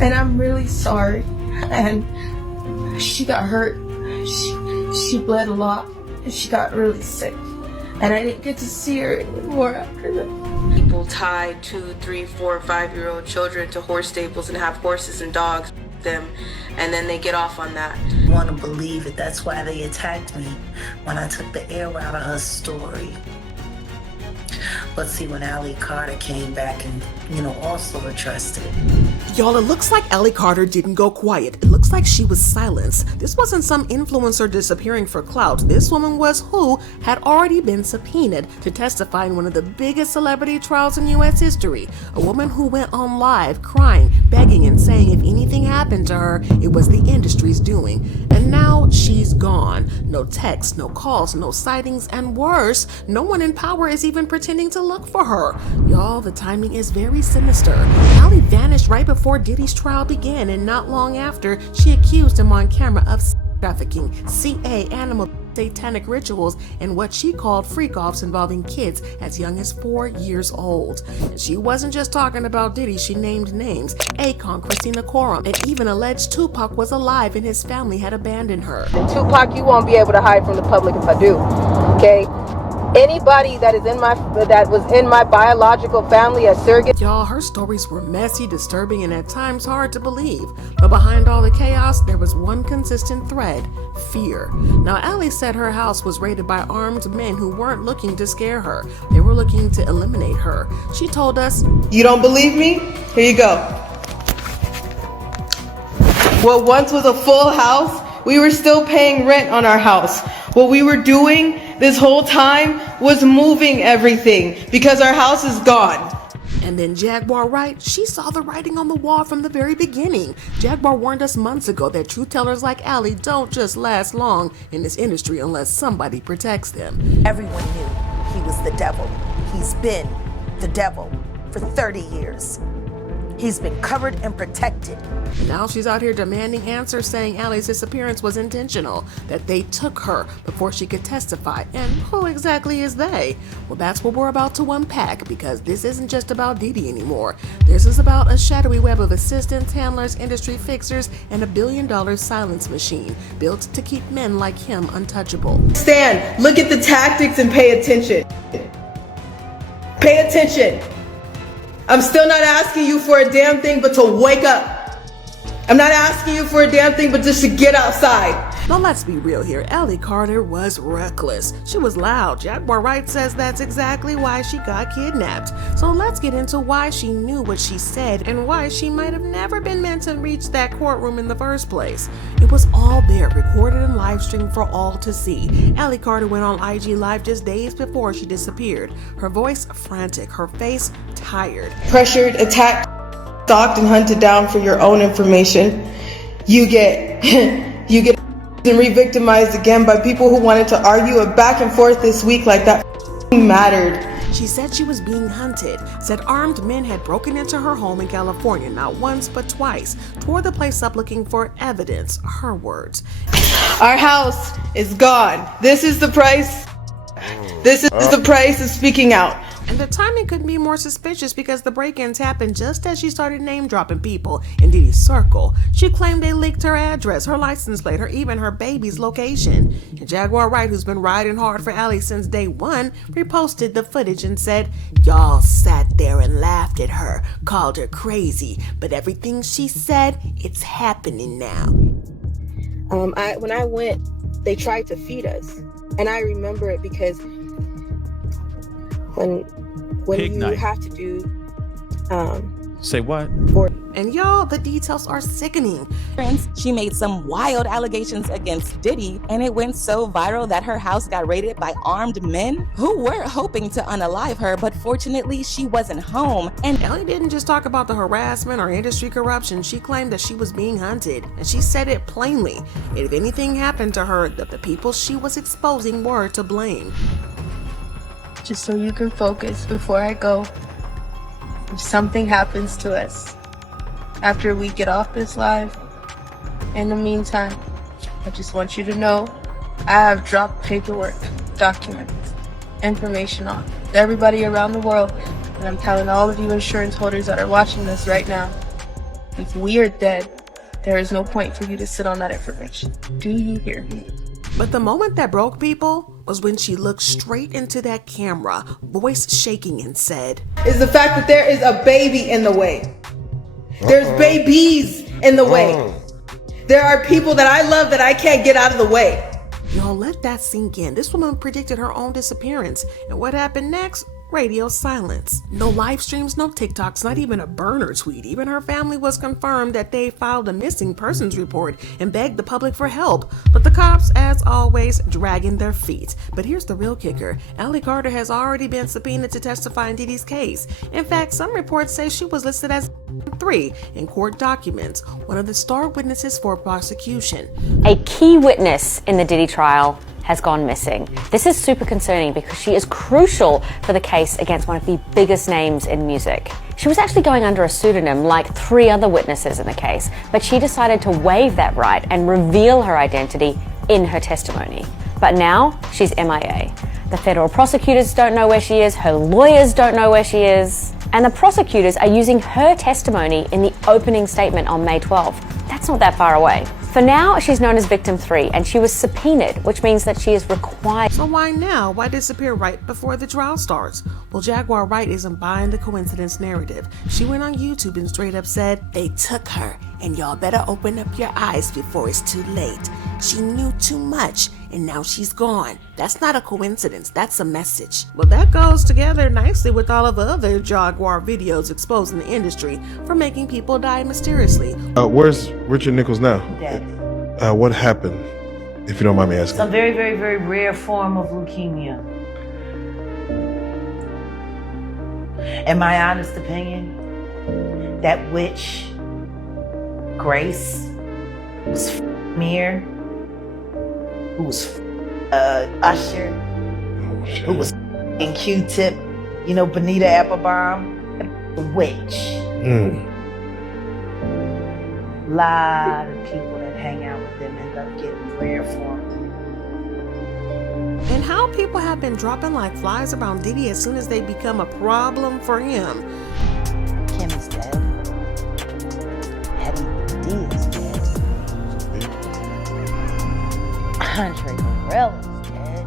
And I'm really sorry. And she got hurt. She bled a lot. And she got really sick. And I didn't get to see her anymore after that. People tie 2, 3, 4, 5-year-old children to horse stables and have horses and dogs with them, and then they get off on that. I want to believe it. That's why they attacked me when I took the air out of her story. Let's see, when Allie Carter came back and, also addressed it. Y'all, it looks like Allie Carter didn't go quiet. It looks like she was silenced. This wasn't some influencer disappearing for clout. This woman was who had already been subpoenaed to testify in one of the biggest celebrity trials in U.S. history. A woman who went on live crying, begging, and saying if anything happened to her, it was the industry's doing. And now she's gone. No texts, no calls, no sightings, and worse, no one in power is even pretending to look for her. Y'all, the timing is very sinister. Allie vanished right before Diddy's trial began, and not long after, she accused him on camera of trafficking, animal satanic rituals, and what she called freakoffs involving kids as young as 4 years old. And she wasn't just talking about Diddy, she named names: Akon, Christina Coram, and even alleged Tupac was alive and his family had abandoned her. And Tupac, you won't be able to hide from the public if I do, okay? Anybody that was in my biological family as surrogate. Y'all, her stories were messy, disturbing, and at times hard to believe. But behind all the chaos, there was one consistent thread: fear. Now, Allie said her house was raided by armed men who weren't looking to scare her. They were looking to eliminate her. She told us, "You don't believe me? Here you go. What once was a full house, we were still paying rent on our house. What we were doing this whole time was moving everything because our house is gone." And then Jaguar Wright, she saw the writing on the wall from the very beginning. Jaguar warned us months ago that truth tellers like Allie don't just last long in this industry unless somebody protects them. Everyone knew he was the devil. He's been the devil for 30 years. He's been covered and protected. Now she's out here demanding answers, saying Allie's disappearance was intentional, that they took her before she could testify. And who exactly is they? Well, that's what we're about to unpack, because this isn't just about Diddy anymore. This is about a shadowy web of assistants, handlers, industry fixers, and $1 billion silence machine built to keep men like him untouchable. Stand, look at the tactics and pay attention. Pay attention. I'm still not asking you for a damn thing but to wake up. I'm not asking you for a damn thing but just to get outside. Now let's be real here. Allie Carter was reckless. She was loud. Jaguar Wright says that's exactly why she got kidnapped. So let's get into why she knew what she said and why she might have never been meant to reach that courtroom in the first place. It was all there, recorded and live streamed for all to see. Allie Carter went on IG Live just days before she disappeared. Her voice frantic, her face tired. Pressured, attacked, stalked, and hunted down for your own information. You get re-victimized again by people who wanted to argue a back and forth this week like that mattered. She said she was being hunted, said armed men had broken into her home in California, not once but twice, tore the place up looking for evidence, her words. Our house is gone. This is the price. This is the price of speaking out. And the timing couldn't be more suspicious because the break-ins happened just as she started name-dropping people in Diddy's circle. She claimed they leaked her address, her license plate, even her baby's location. And Jaguar Wright, who's been riding hard for Allie since day one, reposted the footage and said, "Y'all sat there and laughed at her, called her crazy, but everything she said, it's happening now." When I went, they tried to feed us. And I remember it because when Pig you night. have to do Say what? And y'all, the details are sickening. She made some wild allegations against Diddy, and it went so viral that her house got raided by armed men who were hoping to unalive her, but fortunately she wasn't home. And Allie didn't just talk about the harassment or industry corruption. She claimed that she was being hunted, and she said it plainly. If anything happened to her, that the people she was exposing were to blame. Just so you can focus before I go, if something happens to us after we get off this live, in the meantime, I just want you to know I have dropped paperwork, documents, information on everybody around the world, and I'm telling all of you insurance holders that are watching this right now, If we are dead, there is no point for you to sit on that information. Do you hear me? But the moment that broke people was when she looked straight into that camera, voice shaking, and said, Is the fact that there is a baby in the way. There's babies in the way. There are people that I love that I can't get out of the way. Y'all, let that sink in. This woman predicted her own disappearance. And what happened next? Radio silence. No live streams, no TikToks, not even a burner tweet. Even her family was confirmed that they filed a missing persons report and begged the public for help. But the cops, as always, dragging their feet. But here's the real kicker. Allie Carter has already been subpoenaed to testify in Diddy's case. In fact, some reports say she was listed as 3 in court documents, one of the star witnesses for prosecution. A key witness in the Diddy trial has gone missing. This is super concerning because she is crucial for the case against one of the biggest names in music. She was actually going under a pseudonym like 3 other witnesses in the case, but she decided to waive that right and reveal her identity in her testimony. But now she's MIA. The federal prosecutors don't know where she is, her lawyers don't know where she is, and the prosecutors are using her testimony in the opening statement on May 12th. That's not that far away. For now, she's known as Victim 3, and she was subpoenaed, which means that she is required. So why now? Why disappear right before the trial starts? Well, Jaguar Wright isn't buying the coincidence narrative. She went on YouTube and straight up said, "They took her, and y'all better open up your eyes before it's too late. She knew too much, and now she's gone." That's not a coincidence, that's a message. Well, that goes together nicely with all of the other Jaguar videos exposing the industry for making people die mysteriously. Where's Richard Nichols now? Dead. What happened, if you don't mind me asking? It's a very, very, very rare form of leukemia. In my honest opinion, that witch, Grace, was Mir, who was Usher, who was in Q-Tip, you know, Bonita Applebaum, the witch. A lot of people that hang out with them end up getting rare forms. And how people have been dropping like flies around Diddy as soon as they become a problem for him. Kim is dead. Heavy D is dead. Andre Burrell is dead.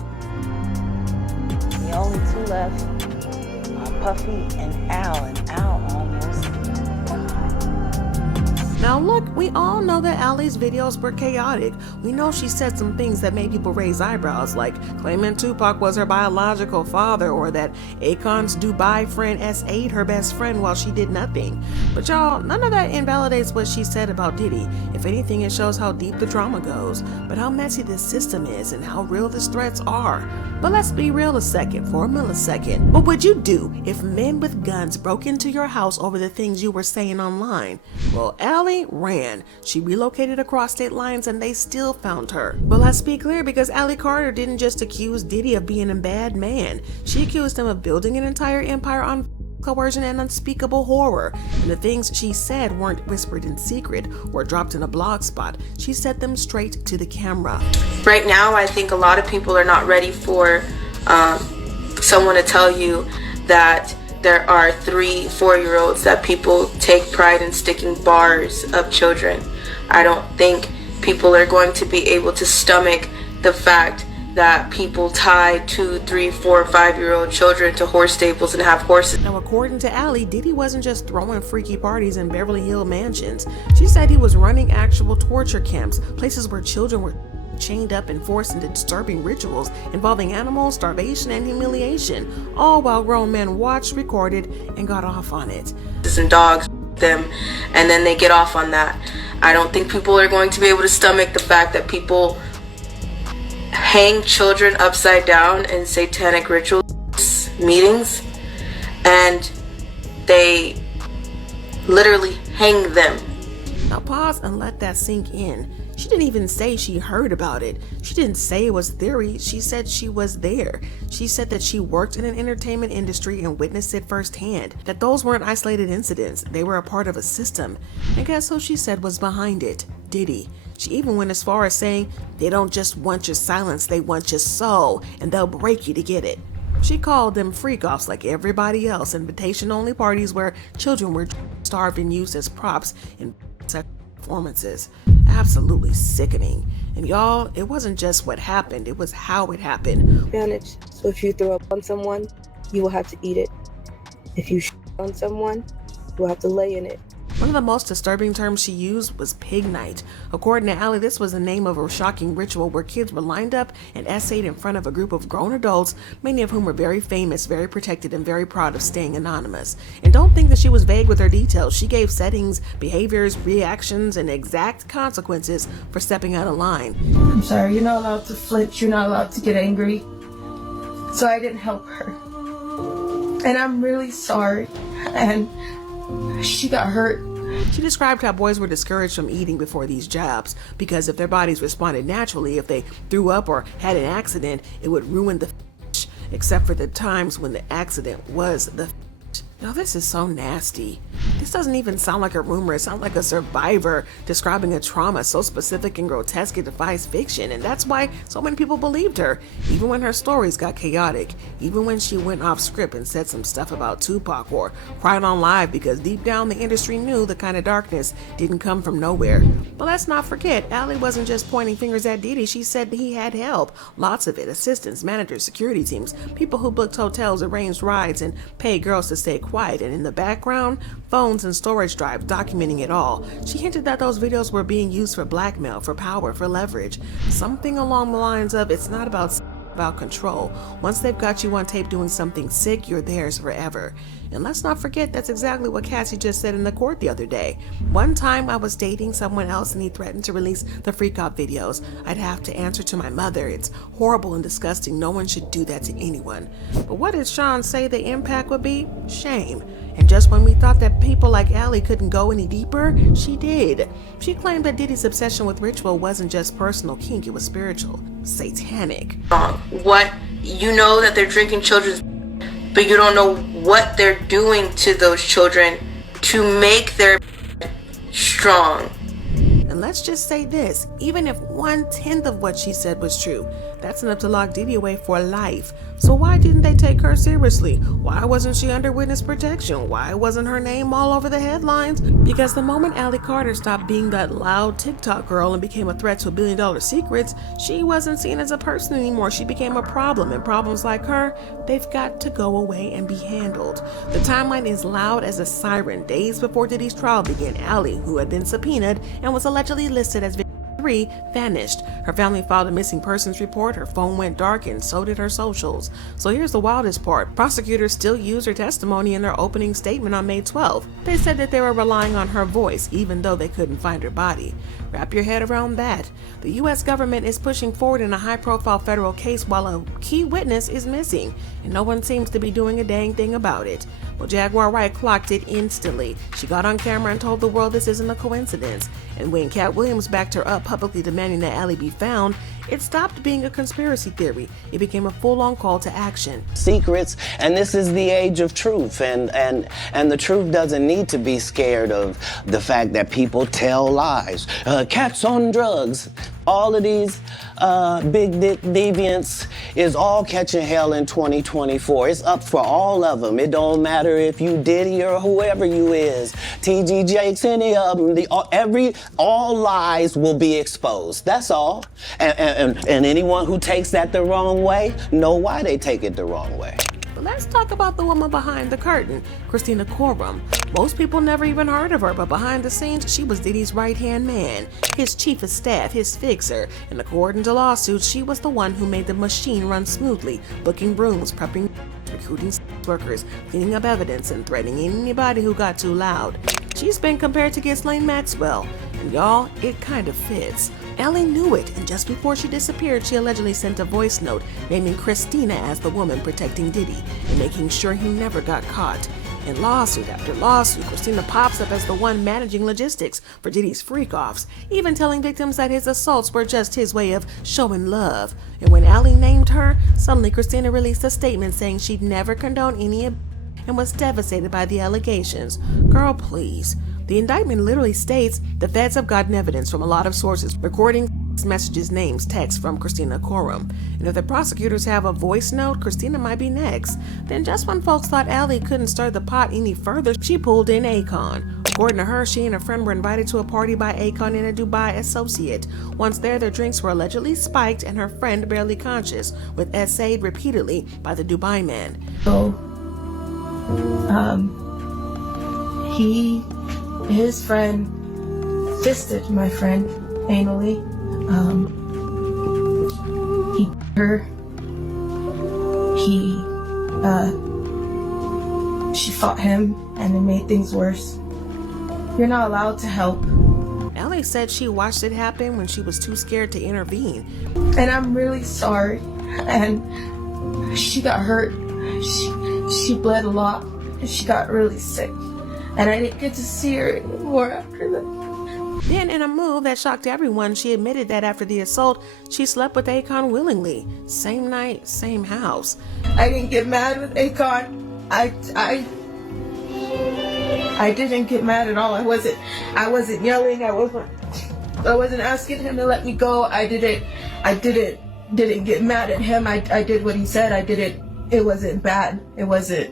The only 2 left are Puffy and Al almost. Now look, we all know that Allie's videos were chaotic. We know she said some things that made people raise eyebrows, like claiming Tupac was her biological father, or that Akon's Dubai friend S8 her best friend while she did nothing. But y'all, none of that invalidates what she said about Diddy. If anything, it shows how deep the drama goes, but how messy this system is and how real these threats are. But let's be real a second, for a millisecond. What would you do if men with guns broke into your house over the things you were saying online? Well, Allie ran. She relocated across state lines and they still found her. But let's be clear, because Allie Carter didn't just accuse Diddy of being a bad man. She accused him of building an entire empire on coercion and unspeakable horror. And the things she said weren't whispered in secret or dropped in a blog spot. She said them straight to the camera. Right now, I think a lot of people are not ready for someone to tell you that there are 3 4-year-olds that people take pride in sticking bars up children. I don't think people are going to be able to stomach the fact that people tie 2, 3, 4, 5-year-old children to horse stables and have horses. Now, according to Allie, Diddy wasn't just throwing freaky parties in Beverly Hills mansions. She said he was running actual torture camps, places where children were chained up and forced into disturbing rituals involving animals, starvation, and humiliation, all while grown men watched, recorded, and got off on it. And dogs them, and then they get off on that. I don't think people are going to be able to stomach the fact that people hang children upside down in satanic rituals meetings, and they literally hang them. Now pause and let that sink in. She didn't even say she heard about it. She didn't say it was theory. She said she was there. She said that she worked in an entertainment industry and witnessed it firsthand. That those weren't isolated incidents. They were a part of a system. And guess who she said was behind it? Diddy. She even went as far as saying, they don't just want your silence, they want your soul, and they'll break you to get it. She called them freakoffs like everybody else, invitation-only parties where children were starved and used as props in sexual performances. Absolutely sickening. And y'all, it wasn't just what happened, it was how it happened. Advantage. So if you throw up on someone, you will have to eat it. If you shit on someone, you will have to lay in it. One of the most disturbing terms she used was pig night. According to Allie, this was the name of a shocking ritual where kids were lined up and essayed in front of a group of grown adults, many of whom were very famous, very protected, and very proud of staying anonymous. And don't think that she was vague with her details. She gave settings, behaviors, reactions, and exact consequences for stepping out of line. I'm sorry, you're not allowed to flinch, you're not allowed to get angry. So I didn't help her. And I'm really sorry. And she got hurt. She described how boys were discouraged from eating before these jobs because if their bodies responded naturally, if they threw up or had an accident, it would ruin the except for the times when the accident was the Now this is so nasty. This doesn't even sound like a rumor. It sounds like a survivor describing a trauma so specific and grotesque it defies fiction, and that's why so many people believed her, even when her stories got chaotic, even when she went off script and said some stuff about Tupac or cried on live because deep down the industry knew the kind of darkness didn't come from nowhere. But let's not forget, Allie wasn't just pointing fingers at Diddy. She said he had help, lots of it, assistants, managers, security teams, people who booked hotels, arranged rides, and paid girls to stay quiet, and in the background, phones and storage drives documenting it all. She hinted that those videos were being used for blackmail, for power, for leverage. Something along the lines of, it's not about control. Once they've got you on tape doing something sick, you're theirs forever. And let's not forget, that's exactly what Cassie just said in the court the other day. One time I was dating someone else and he threatened to release the freak-off videos. I'd have to answer to my mother. It's horrible and disgusting. No one should do that to anyone. But what did Sean say the impact would be? Shame. And just when we thought that people like Allie couldn't go any deeper, she did. She claimed that Diddy's obsession with ritual wasn't just personal kink, it was spiritual, satanic. What, you know that they're drinking children's, but you don't know what they're doing to those children to make their strong. And let's just say this, even if 1/10 of what she said was true, that's enough to lock Diddy away for life. So why didn't they take her seriously? Why wasn't she under witness protection? Why wasn't her name all over the headlines? Because the moment Allie Carter stopped being that loud TikTok girl and became a threat to $1 billion secrets, she wasn't seen as a person anymore. She became a problem, and problems like her, they've got to go away and be handled. The timeline is loud as a siren. Days before Diddy's trial began, Allie, who had been subpoenaed and was allegedly listed as 3, vanished. Her family filed a missing persons report, her phone went dark, and so did her socials. So here's the wildest part. Prosecutors still used her testimony in their opening statement on May 12th. They said that they were relying on her voice, even though they couldn't find her body. Wrap your head around that. The U.S. government is pushing forward in a high-profile federal case while a key witness is missing, and no one seems to be doing a dang thing about it. Well, Jaguar Wright clocked it instantly. She got on camera and told the world this isn't a coincidence. And when Cat Williams backed her up, publicly demanding that Allie be found, it stopped being a conspiracy theory. It became a full-on call to action. Secrets, and this is the age of truth, and the truth doesn't need to be scared of the fact that people tell lies. Cats on drugs. All of these big dick deviants is all catching hell in 2024. It's up for all of them. It don't matter if you Diddy or whoever you is. TG Jakes, any of them. All lies will be exposed. That's all. And anyone who takes that the wrong way, know why they take it the wrong way. But let's talk about the woman behind the curtain, Christina Coram. Most people never even heard of her, but behind the scenes, she was Diddy's right-hand man, his chief of staff, his fixer, and according to lawsuits, she was the one who made the machine run smoothly, booking rooms, prepping, recruiting workers, cleaning up evidence, and threatening anybody who got too loud. She's been compared to Ghislaine Maxwell, and y'all, it kind of fits. Allie knew it, and just before she disappeared, she allegedly sent a voice note naming Christina as the woman protecting Diddy and making sure he never got caught. In lawsuit after lawsuit, Christina pops up as the one managing logistics for Diddy's freak-offs, even telling victims that his assaults were just his way of showing love. And when Allie named her, suddenly Christina released a statement saying she'd never condone any abuse and was devastated by the allegations. Girl, please. The indictment literally states the feds have gotten evidence from a lot of sources, recording messages, names, texts from Christina Coram. And if the prosecutors have a voice note, Christina might be next. Then just when folks thought Allie couldn't stir the pot any further, she pulled in Akon. According to her, she and a friend were invited to a party by Akon and a Dubai associate. Once there, their drinks were allegedly spiked and her friend barely conscious, with essayed repeatedly by the Dubai man. So, his friend fisted my friend anally. He her. She fought him and it made things worse. You're not allowed to help. Allie said she watched it happen when she was too scared to intervene. And I'm really sorry. And she got hurt. She bled a lot. And she got really sick. And I didn't get to see her anymore after that. Then, in a move that shocked everyone, she admitted that after the assault, she slept with Akon willingly. Same night, same house. I didn't get mad with Akon. I didn't get mad at all. I wasn't yelling. I wasn't asking him to let me go. I didn't get mad at him. I did what he said. It wasn't bad. It wasn't.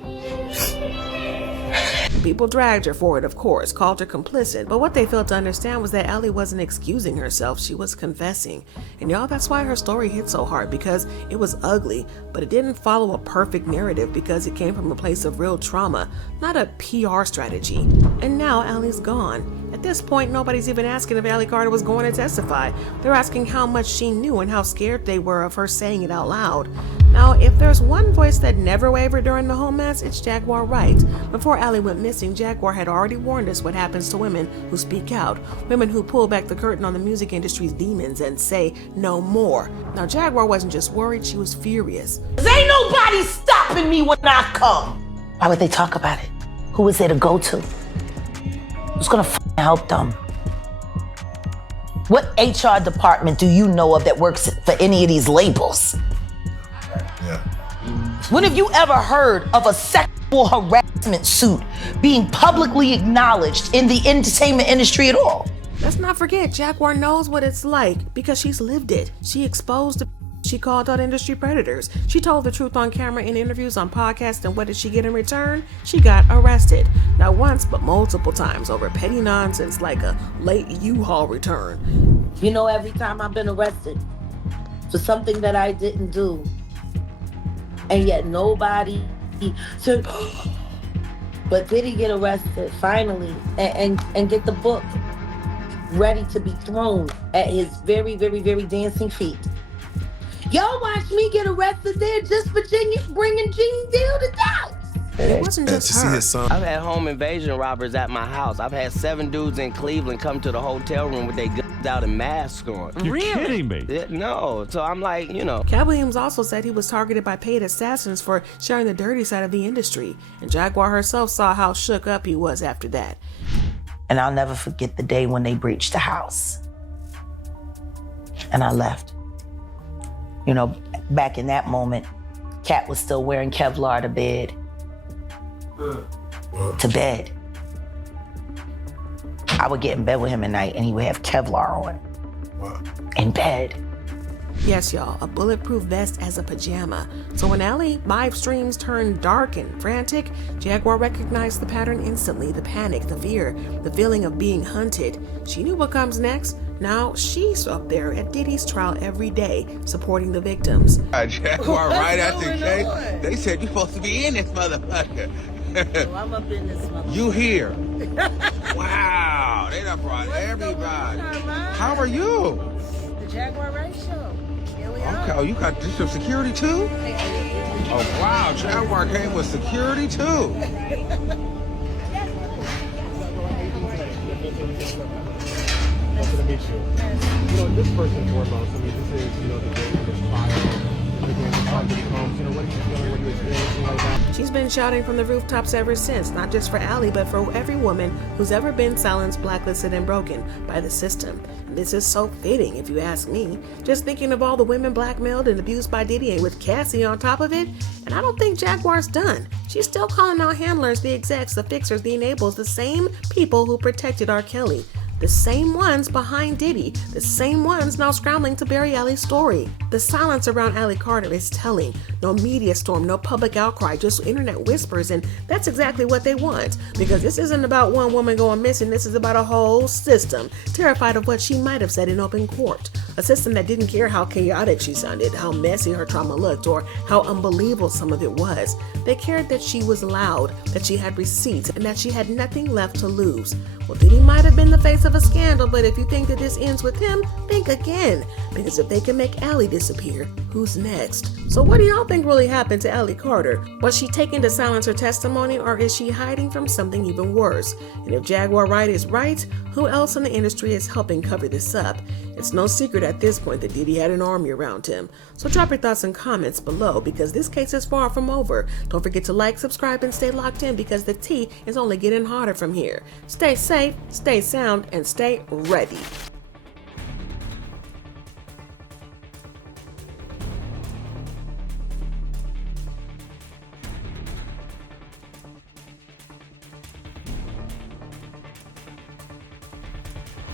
People dragged her for it, of course, called her complicit, but what they failed to understand was that Allie wasn't excusing herself, she was confessing. And y'all, that's why her story hit so hard, because it was ugly, but it didn't follow a perfect narrative because it came from a place of real trauma, not a PR strategy. And now Allie's gone. At this point, nobody's even asking if Allie Carter was going to testify. They're asking how much she knew and how scared they were of her saying it out loud. Now, if there's one voice that never wavered during the whole mess, it's Jaguar Wright. Before Allie went missing, Jaguar had already warned us what happens to women who speak out, women who pull back the curtain on the music industry's demons and say no more. Now, Jaguar wasn't just worried, she was furious. Ain't nobody stopping me when I come. Why would they talk about it? Who is there to go to? Who's gonna help them? What HR department do you know of that works for any of these labels? Yeah. When have you ever heard of a sexual harassment suit being publicly acknowledged in the entertainment industry at all? Let's not forget, Jaguar knows what it's like because she's lived it. She exposed she called out industry predators. She told the truth on camera in interviews, on podcasts, and what did she get in return? She got arrested. Not once, but multiple times over petty nonsense like a late U-Haul return. You know, every time I've been arrested for something that I didn't do, and yet nobody said, but did he get arrested finally and get the book ready to be thrown at his very, very, very dancing feet? Y'all watch me get arrested there just for bringing Gene Deal to Dallas. It wasn't just her. I've had home invasion robbers at my house. I've had 7 dudes in Cleveland come to the hotel room with their guns out and masks on. You're kidding me? No. So I'm like, you know. Cat Williams also said he was targeted by paid assassins for sharing the dirty side of the industry. And Jaguar herself saw how shook up he was after that. And I'll never forget the day when they breached the house. And I left. You know, back in that moment, Cat was still wearing Kevlar to bed. To bed. I would get in bed with him at night and he would have Kevlar on. In bed. Yes, y'all, a bulletproof vest as a pajama. So when Allie live streams turned dark and frantic, Jaguar recognized the pattern instantly. The panic, the fear, the feeling of being hunted. She knew what comes next. Now she's up there at Diddy's trial every day, supporting the victims. Jaguar Wright at the case. They said you're supposed to be in this motherfucker. So I'm up in this motherfucker. You here? Wow, they done brought everybody. How are you? The Jaguar Wright Show. Here we are. Okay, oh, you got some security too? Oh wow, Jaguar came with security too. Nice to meet you. You know, this first and foremost, I mean, this is, you know, the day of this trial. Again, the project comes, you know, what are you feeling, what are you experiencing right now? She's been shouting from the rooftops ever since, not just for Allie, but for every woman who's ever been silenced, blacklisted, and broken by the system. And this is so fitting, if you ask me. Just thinking of all the women blackmailed and abused by Diddy, and with Cassie on top of it, and I don't think Jaguar's done. She's still calling out handlers, the execs, the fixers, the enablers, the same people who protected R. Kelly. The same ones behind Diddy, the same ones now scrambling to bury Allie's story. The silence around Allie Carter is telling. No media storm, no public outcry, just internet whispers, and that's exactly what they want. Because this isn't about one woman going missing, this is about a whole system, terrified of what she might have said in open court. A system that didn't care how chaotic she sounded, how messy her trauma looked, or how unbelievable some of it was. They cared that she was loud, that she had receipts, and that she had nothing left to lose. Well, Diddy might have been the face of a scandal, but if you think that this ends with him, think again. Because if they can make Allie disappear, who's next? So what do y'all think really happened to Allie Carter? Was she taken to silence her testimony, or is she hiding from something even worse? And if Jaguar Wright is right, who else in the industry is helping cover this up? It's no secret at this point that Diddy had an army around him. So drop your thoughts and comments below, because this case is far from over. Don't forget to like, subscribe, and stay locked in, because the tea is only getting hotter from here. Stay safe, stay sound, and stay ready.